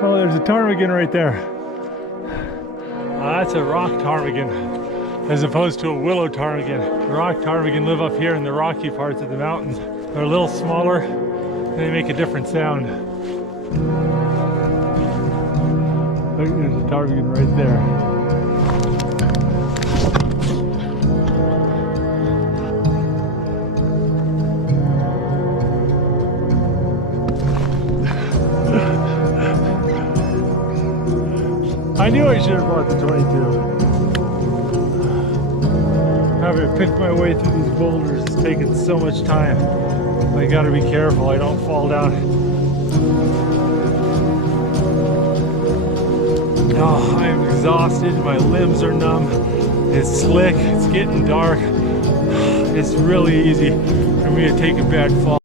Oh, there's a ptarmigan right there. That's a rock ptarmigan as opposed to a willow ptarmigan. Rock ptarmigan live up here in the rocky parts of the mountains. They're a little smaller and they make a different sound. Look, there's a ptarmigan right there. I knew I should have brought the 22. Having picked my way through these boulders is taking so much time. I gotta be careful I don't fall down. Oh, I'm exhausted, my limbs are numb. It's slick, it's getting dark. It's really easy for me to take a bad fall.